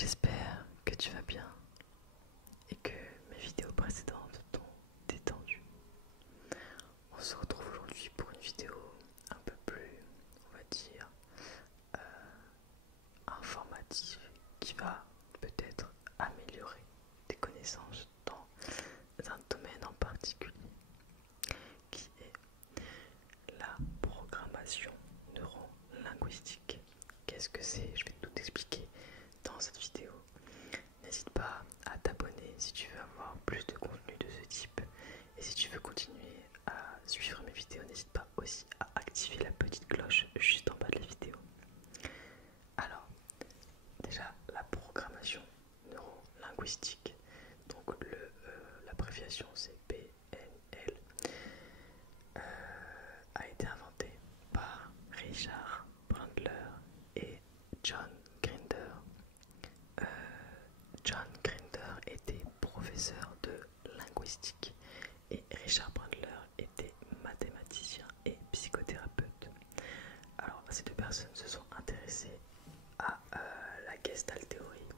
J'espère que tu vas bien et que mes vidéos précédentes t'ont détendu. On se retrouve aujourd'hui pour une vidéo un peu plus, on va dire, informative qui va peut-être améliorer tes connaissances dans un domaine en particulier qui est la programmation neuro-linguistique. Qu'est-ce que c'est? Je vais tout expliquer dans cette vidéo. N'hésite pas à t'abonner si tu veux avoir plus de contenu de ce type. Et si tu veux continuer à suivre mes vidéos, n'hésite pas aussi à activer la petite cloche juste en bas de la vidéo. Alors, déjà, la programmation neuro-linguistique. Donc l'abréviation c'est PNL. A été inventée par Richard Bandler et John Grinder. John Grinder était professeur de linguistique et Richard Bandler était mathématicien et psychothérapeute. Alors ces deux personnes se sont intéressées à la Gestalt théorie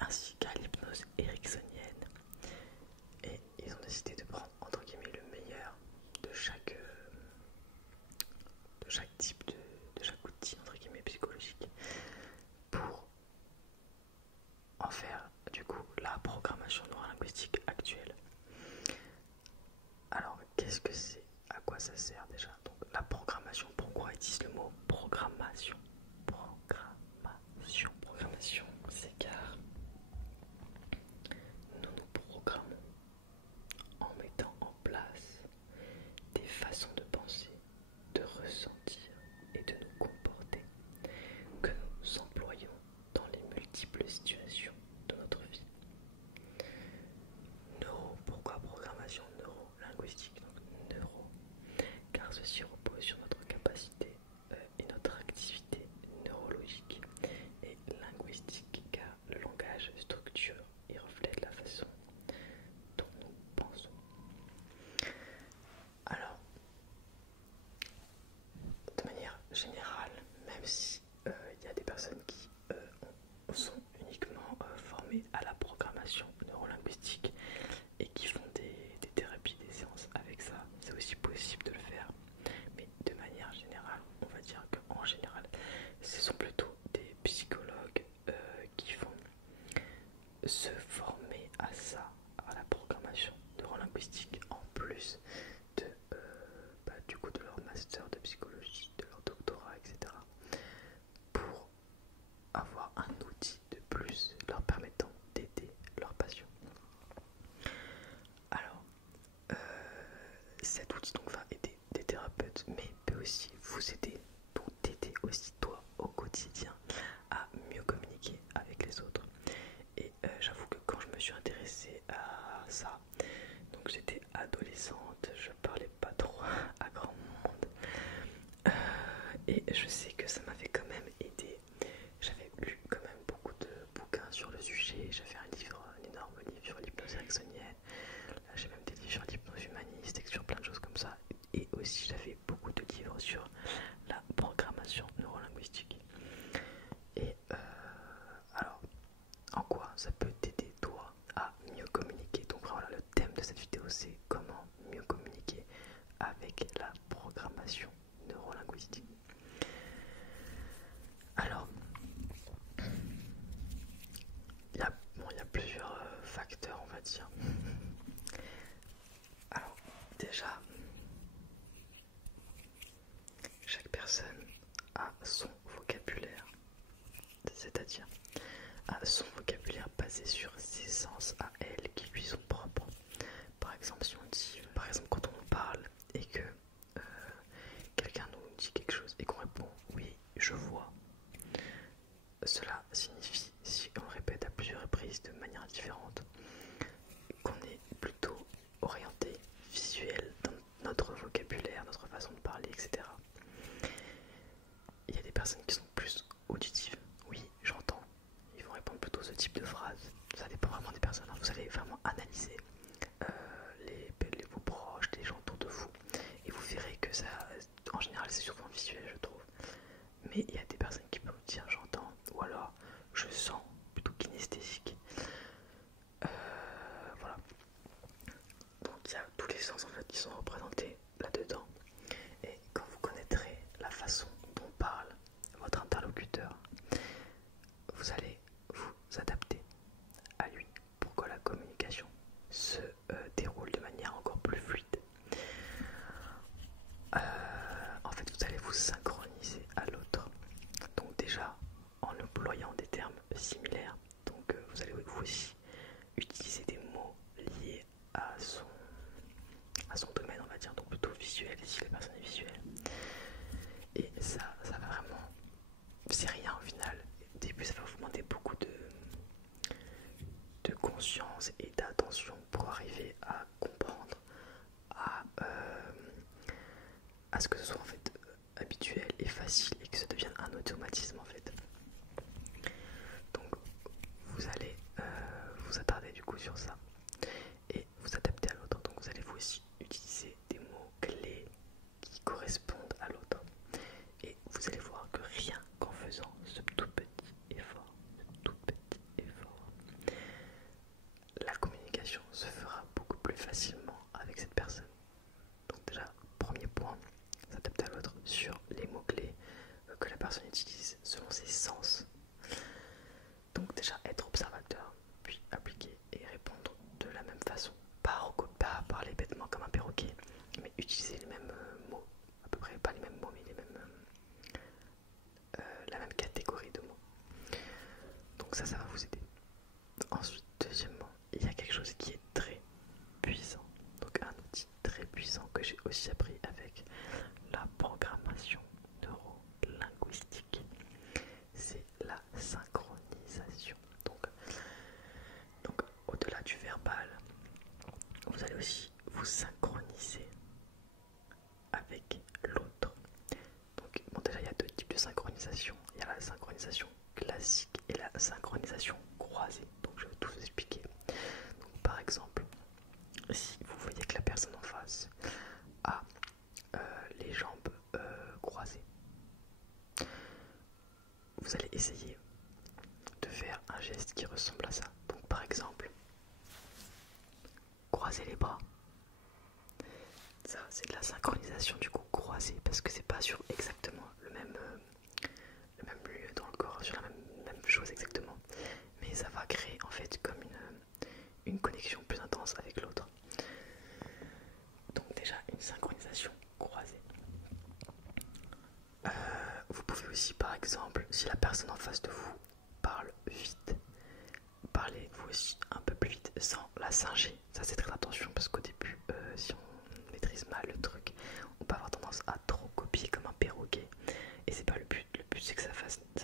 ainsi qu'à l'hypnose ericksonienne et ils ont décidé de prendre entre guillemets le meilleur de chaque type de chaque outil entre guillemets psychologique pour en faire du coup la programmation neurolinguistique actuelle. Alors qu'est-ce que c'est? À quoi ça sert déjà? Donc la programmation, pourquoi ils disent le mot programmation? Programmation, c'est car nous nous programmons en mettant en place des façons de penser, de ressentir et de nous comporter que nous employons dans les multiples situations de notre vie. Pourquoi programmation neuro-linguistique? Donc neuro, car ceci repose sur notre capacité et notre activité neurologique, et linguistique, car le langage structure et reflète la façon dont nous pensons. Alors, de manière générale, même si il y a des personnes qui sont uniquement formées à la programmation neurolinguistique et qui font des thérapies, des séances avec ça, c'est aussi possible de le faire. Mais de manière générale, on va dire qu'en général, ce sont plutôt des psychologues qui vont se former à ça, à la programmation neurolinguistique, en plus de, du coup de leur master de psychologie, de leur doctorat, etc. pour avoir un outil de plus leur permettant d'aider leurs patients. Alors, cet outil donc va aider des thérapeutes, mais peut aussi vous aider, donc t'aider aussi toi au quotidien à mieux communiquer avec les autres. Et j'avoue que quand je me suis intéressée à ça, donc j'étais adolescente, je parlais pas trop à grand monde, et je sais que ça m'avait quand même aidé. J'avais lu quand même beaucoup de bouquins sur le sujet, j'avais un énorme livre sur l'hypnose ericksonienne, là j'ai même des livres sur l'hypnose humaniste et sur plein de choses comme ça, et aussi j'avais beaucoup de livres sur la programmation neurolinguistique. Et alors, en quoi ça peut t'aider toi à mieux communiquer? Donc voilà, le thème de cette vidéo c'est comment mieux communiquer avec la programmation neurolinguistique. Alors, il y a plusieurs facteurs, on va dire. Alors, déjà, chaque personne a son vocabulaire, c'est-à-dire a son vocabulaire basé sur ses sens à elle qui lui sont propres. Par exemple, si on dit, par exemple, quand on parle et que quelqu'un nous dit quelque chose et qu'on répond oui, je vois, cela signifie, si on le répète à plusieurs reprises de manière différente, qu'on est plutôt orienté visuel dans notre vocabulaire, notre façon de parler, etc. Il y a des personnes qui sont plus auditives. Oui, j'entends. Ils vont répondre plutôt ce type de phrase. Ça dépend vraiment des personnes. Vous allez vraiment analyser vos proches, les gens autour de vous, et vous verrez que ça, en général, c'est souvent visuel, je trouve. Mais il y a des personnes qui peuvent dire j'entends, ou alors je sens qui sont représentés là-dedans. Et quand vous connaîtrez la façon dont parle votre interlocuteur, vous allez vous adapter à lui pour que la communication se déroule de manière encore plus fluide. En fait, vous allez vous synchroniser à l'autre. Donc déjà, en employant des termes similaires, donc vous allez vous aussi utiliser des mots liés à son domaine, on va dire, donc plutôt visuel si la personne est visuelle. Et ça va vraiment, c'est rien au final. Au début, ça va vous demander beaucoup de conscience et d'attention pour arriver à comprendre, à ce que ce soit en fait habituel et facile et que ça devienne un automatisme en fait. Donc vous allez vous attarder du coup sur ça et vous adapter à l'autre. Donc vous allez vous aussi utiliser des mots clés qui correspondent à l'autre et vous allez voir que rien qu'en faisant ce tout petit effort, la communication se fera beaucoup plus facilement avec cette personne. Donc déjà, premier point, s'adapter à l'autre sur les mots-clés que la personne utilise selon ses sens. Donc déjà, être observateur, puis appliquer et répondre de la même façon. Pas parler bêtement comme un perroquet, mais utiliser les mêmes mots. À peu près, pas les mêmes mots, mais la même catégorie de mots. Donc ça va vous aider. Ensuite, deuxièmement, il y a quelque chose qui est très puissant. Donc un outil très puissant que j'ai aussi appris avec la programmation neuro-linguistique, c'est la synchronisation. Donc au-delà du verbal, vous allez aussi vous synchroniser avec l'autre. Donc bon, déjà il y a deux types de synchronisation. Il y a la synchronisation classique et la synchronisation croisée. Donc je vais tout vous expliquer. Donc, par exemple, si vous voyez que la personne en face a les jambes croisées, vous allez essayer de faire un geste qui ressemble à ça. Donc par exemple, croiser les bras. Ça c'est de la synchronisation du coup croisée parce que c'est pas sur exactement le même lieu dans le corps, sur la même chose exactement. Mais ça va créer en fait comme une connexion plus intense avec l'autre. Donc déjà une synchronisation croisée. Vous pouvez aussi par exemple, si la personne en face de vous parle vite, parlez vous aussi un peu plus vite sans la singer. Ça c'est très attention parce qu'au début si on maîtrise mal le truc, on peut avoir tendance à trop copier comme un perroquet et c'est pas le but. Le but c'est que ça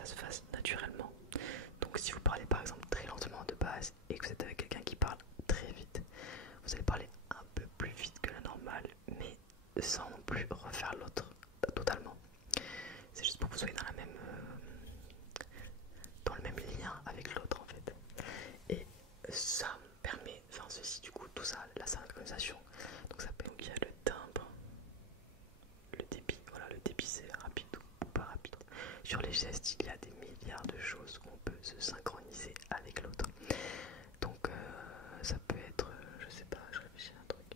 se fasse naturellement. Donc si vous parlez par exemple très lentement de base et que vous êtes avec quelqu'un qui parle très vite, vous allez parler un peu plus vite que la normale mais sans non plus refaire l'autre totalement. C'est juste pour que vous soyez dans le même lien avec l'autre en fait. Et ça permet, enfin ceci du coup, tout ça, la synchronisation. Donc ça peut, donc il y a le timbre, le débit, voilà le débit c'est rapide ou pas rapide. Sur les gestes, il y a des milliards de choses où on peut se synchroniser avec l'autre. Donc ça peut être, je sais pas, je réfléchis à un truc.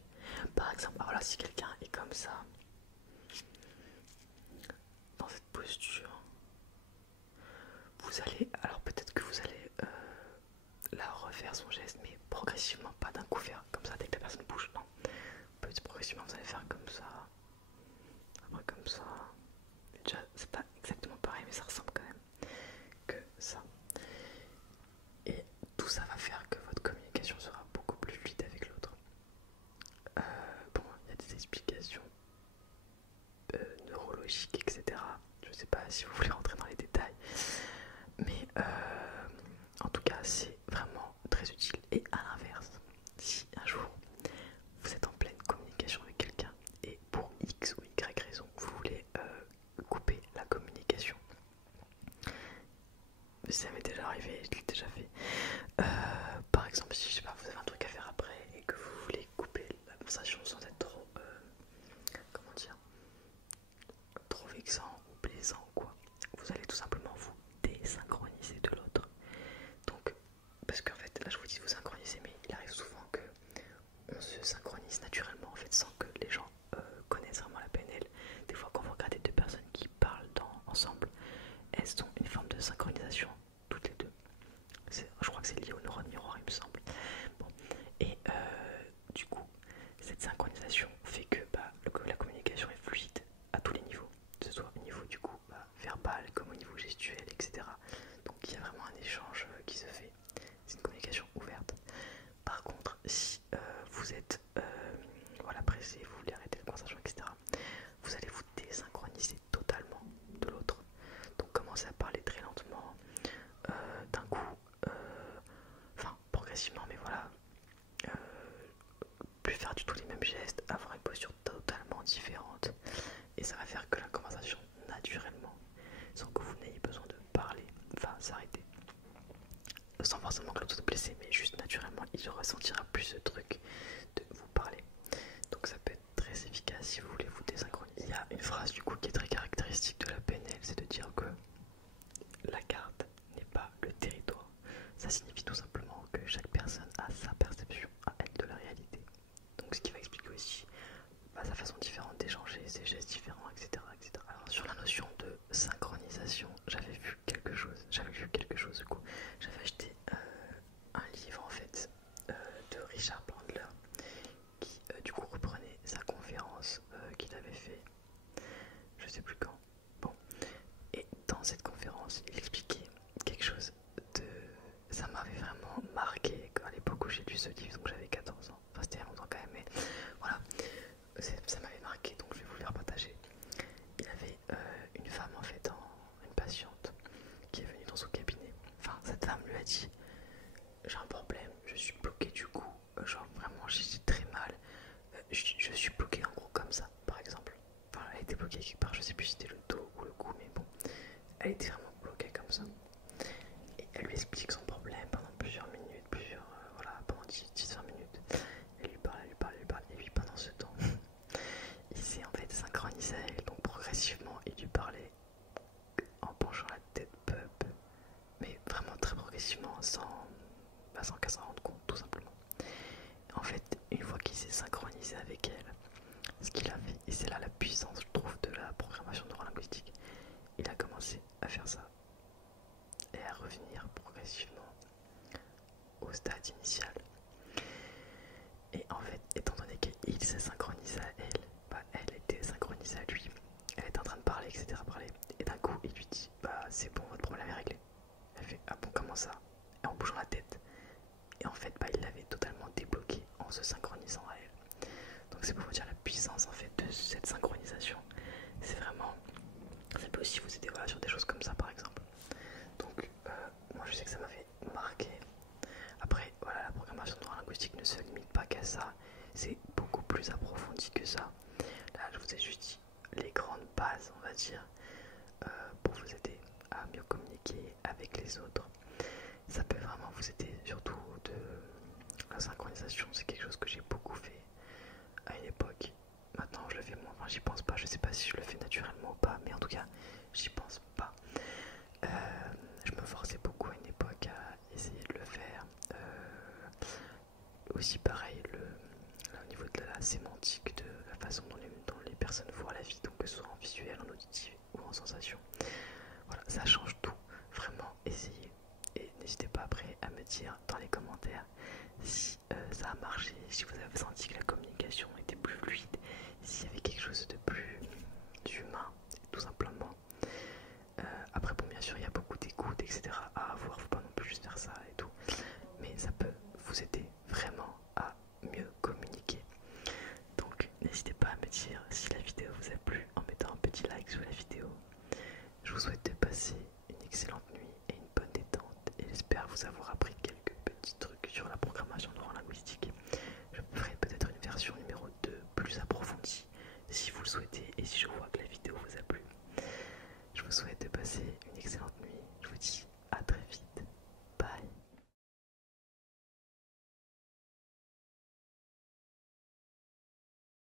Par exemple, alors là si quelqu'un est comme ça, dans cette posture, vous allez, alors peut-être que vous allez la refaire son geste, mais progressivement, pas d'un coup faire comme ça dès que la personne bouge, non. Peut-être progressivement vous allez faire comme ça, après comme ça. Déjà c'est pas exactement pareil mais ça ressemble quand même que ça. Et tout ça va faire que votre communication sera beaucoup plus fluide avec l'autre. Bon, il y a des explications neurologiques, etc. Je sais pas si vous voulez rentrer dans les détails, mais en tout cas c'est vraiment très utile. Et à l'inverse, si un jour vous êtes en pleine communication avec quelqu'un et pour X ou Y raison vous voulez couper la communication, ça m'est déjà arrivé, je l'ai déjà fait. Par exemple, si je sais pas, vous avez un truc à faire après et que vous voulez couper la conversation sans être trop, comment dire, trop vexant ou plaisant ou quoi, vous allez tout simplement vous désynchroniser de l'autre. Donc, parce qu'en fait, là je vous dis vous synchroniser, mais il arrive souvent que on se synchronise naturellement en fait sans que les gens elles ont une forme de synchronisation, toutes les deux. Je crois que c'est lié aux neurones miroirs, il me semble. Bon. Et du coup, cette synchronisation fait que la communication est fluide à tous les niveaux, que ce soit au niveau du coup verbal comme au niveau gestuel, etc. Donc il y a vraiment un échange qui se fait. C'est une communication ouverte. Par contre, si vous êtes voilà, pressé, vous voulez arrêter la conversation, etc., vous allez vous désynchroniser totalement de l'autre. Donc commencez à parler très lentement, d'un coup, enfin progressivement, mais voilà, plus faire du tout les mêmes gestes, avoir une posture totalement différente, et ça va faire que la conversation naturellement, sans que vous n'ayez besoin de parler, va s'arrêter. Sans forcément que l'autre soit blessé, mais juste naturellement, il ressentira plus ce truc de vous parler. Donc ça peut être très efficace si vous voulez vous désynchroniser. Il y a une phrase du coup qui est très caractéristique de la PNL, c'est de dire que la carte n'est pas le territoire. Ça signifie tout simplement que chaque personne a sa perception à elle de la réalité. Donc ce qui va expliquer aussi sa façon différente d'échanger, ses gestes différents, etc., etc. Alors sur la notion de synchronisation, j'avais vu quelque chose du coup. J'avais acheté un livre en fait de Richard Bandler qui du coup reprenait sa conférence qu'il avait fait, je sais plus quand. Bon, et dans cette conférence, il expliquait quelque chose de... Ça m'avait vraiment marqué à l'époque où j'ai lu ce livre, donc j'avais 14 ans. Enfin, c'était il y a longtemps quand même, mais voilà, ça m'avait marqué, donc je vais vous le partager. Il avait une femme en fait, une patiente, qui est venue dans son cabinet. Enfin, cette femme lui a dit: j'ai un problème, je suis bloquée du coup, genre vraiment j'ai très mal, je suis bloquée en gros comme ça, par exemple. Enfin, elle était bloquée quelque part, je sais plus si c'était le dos ou le cou, mais bon, elle était vraiment bloquée comme ça. Et elle lui explique son problème pendant plusieurs minutes, voilà, pendant 10-20 minutes. Elle lui parle, et lui pendant ce temps, il s'est en fait synchronisé à elle, donc progressivement il lui parlait en penchant la tête peu à peu, mais vraiment très progressivement, sans qu'elle s'en rende compte tout simplement. En fait, une fois qu'il s'est synchronisé avec elle, ce qu'il a fait, et c'est là la puissance, je trouve, de la programmation neurolinguistique, il a commencé à faire ça et à revenir progressivement au stade initial. Et en fait, étant donné qu'il s'est synchronisé à elle, elle était synchronisée à lui, elle était en train de parler, etc. Et d'un coup, il lui dit: c'est bon, votre problème est réglé. Elle fait: ah bon, comment ça? Et en bougeant la tête. Et en fait, il l'avait totalement débloqué en se synchronisant à elle. Donc c'est pour vous dire la puissance en fait de cette synchronisation. C'est vraiment, ça peut aussi vous aider voilà, sur des choses comme ça par exemple. Donc moi je sais que ça m'avait marqué. Après voilà, la programmation neurolinguistique ne se limite pas qu'à ça, c'est beaucoup plus approfondi que ça. Là je vous ai juste dit les grandes bases on va dire, pour vous aider à mieux communiquer avec les autres. Ça peut vraiment vous aider, surtout de la synchronisation, c'est quelque chose que j'ai beaucoup fait à une époque. Maintenant je le fais moins, enfin j'y pense pas, je sais pas si je le fais naturellement ou pas, mais en tout cas j'y pense pas. Je me forçais beaucoup à une époque à essayer de le faire. Aussi pareil, au niveau de la sémantique, de la façon dont les personnes voient la vie, donc que ce soit en visuel, en auditif ou en sensation. Voilà, ça change tout, vraiment essayez. Et n'hésitez pas après à me dire dans les commentaires si ça a marché, si vous avez senti que la communication était plus fluide, s'il y avait quelque chose de plus humain, tout simplement. Après bon, bien sûr il y a beaucoup d'écoute, etc. à avoir, faut pas non plus juste faire ça et tout, mais ça peut vous aider vraiment à mieux communiquer. Donc n'hésitez pas à me dire si la vidéo vous a plu en mettant un petit like sous la vidéo. Je vous souhaite de passer une excellente nuit et une bonne détente, et j'espère vous avoir appris quelques petits trucs sur la programmation neurolinguistique. Je ferai peut-être une version